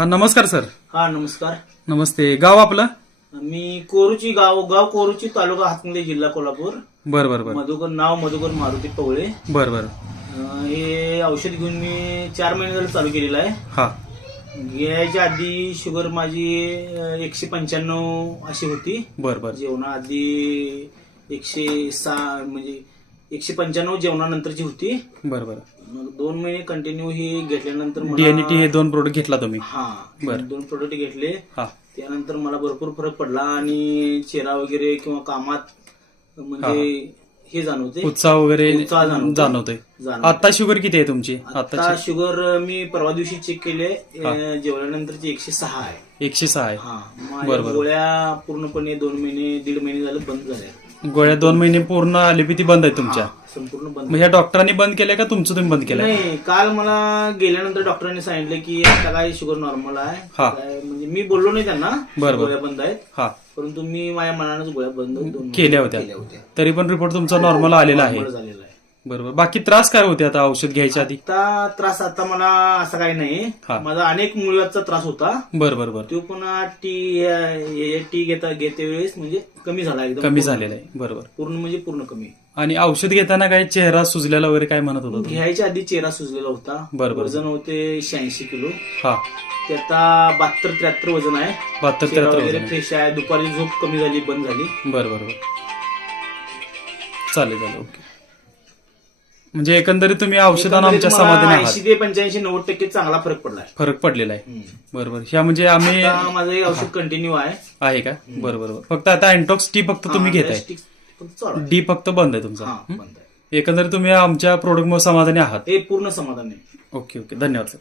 हा नमस्कार सर. हा नमस्कार. नमस्ते. गाव आपलं? मी कोरुची गाव कोरुची तालुका हातकणंगले जिल्हा कोल्हापूर. बरं बरं बरं मधुकर मारुती पवळे. बरं बरं. हे औषध घेऊन मी 4 महिने झाले चालू केलेलं आहे. हा घ्यायच्या आधी शुगर माझी 195 अशी होती. बरं बरं जेवणाआधी 106 म्हणजे 195 जेवणानंतरची होती. बरं बरं. मग 2 महिने कंटिन्यू ही घेतल्यानंतर डीएनटी हे 2 प्रोडक्ट घेतला तुम्ही? हा बरं. 2 प्रोडक्ट घेतले. हा त्यानंतर मला भरपूर फरक पडला आणि चेहरा वगैरे किंवा कामात म्हणजे हे जाणवते, उत्साह वगैरे उत्साह जाणवतोय. आता शुगर किती आहे तुमची? आता शुगर मी परवा दिवशी चेक केले, जेवल्यानंतरची 106 आहे. 106 आहे. हा माझ्या गोळ्या पूर्णपणे 2 महिने 1.5 महिने झाले बंद झाल्या. गोळ्या 2 महिने पूर्ण आलेपी बंद आहे तुमच्या? संपूर्ण बंद. मग ह्या डॉक्टरांनी बंद केलंय का तुमचं तुम्ही बंद केलंय? नाही, काल मला गेल्यानंतर डॉक्टरांनी सांगितलं की आता काय शुगर नॉर्मल आहे. म्हणजे मी बोललो नाही त्यांना गोळ्या बंद आहेत. हा परंतु मी माझ्या मनानच गोळ्या बंद केल्या होत्या. तरी पण रिपोर्ट तुमचा नॉर्मल आलेला आहे. झालेला आहे. बरोबर. बाकी त्रास काय होते आता औषध घ्यायच्या आधी? त्रास आता मला असं काही नाही. माझा अनेक मुळव्याधचा त्रास होता. बरं बरं बरं. तो पुन्हा टी घेते वेळेस म्हणजे कमी झाला, एकदम कमी झालेला आहे. बरोबर. पूर्ण कमी. आणि औषध घेताना काही चेहरा सुजलेला वगैरे काय म्हणत होता? घ्यायच्या आधी चेहरा सुजलेला होता. बरोबर. वजन होते 86 किलो. हा ते आता 72-73 वजन आहे. 72-73 वजन फ्रेश आहे. दुपारी झोप कमी झाली, बंद झाली. बरं बरं. चालेल ओके. म्हणजे एकंदरीत तुम्ही औषधांना आमच्या समाधानी आहात? 80 ते 85-90% चांगला फरक पडलाय. फरक पडलेला आहे. बरोबर. ह्या म्हणजे आम्ही माझं एक औषध कंटिन्यू आहे का? बरोबर. फक्त आता अँटॉक्स टी फक्त तुम्ही घेताय, डी फक्त बंद आहे तुमचा. बंद आहे. एकंदरीत तुम्ही आमच्या प्रोडक्टमुळे समाधानी आहात? हे पूर्ण समाधान आहे. ओके धन्यवाद सर.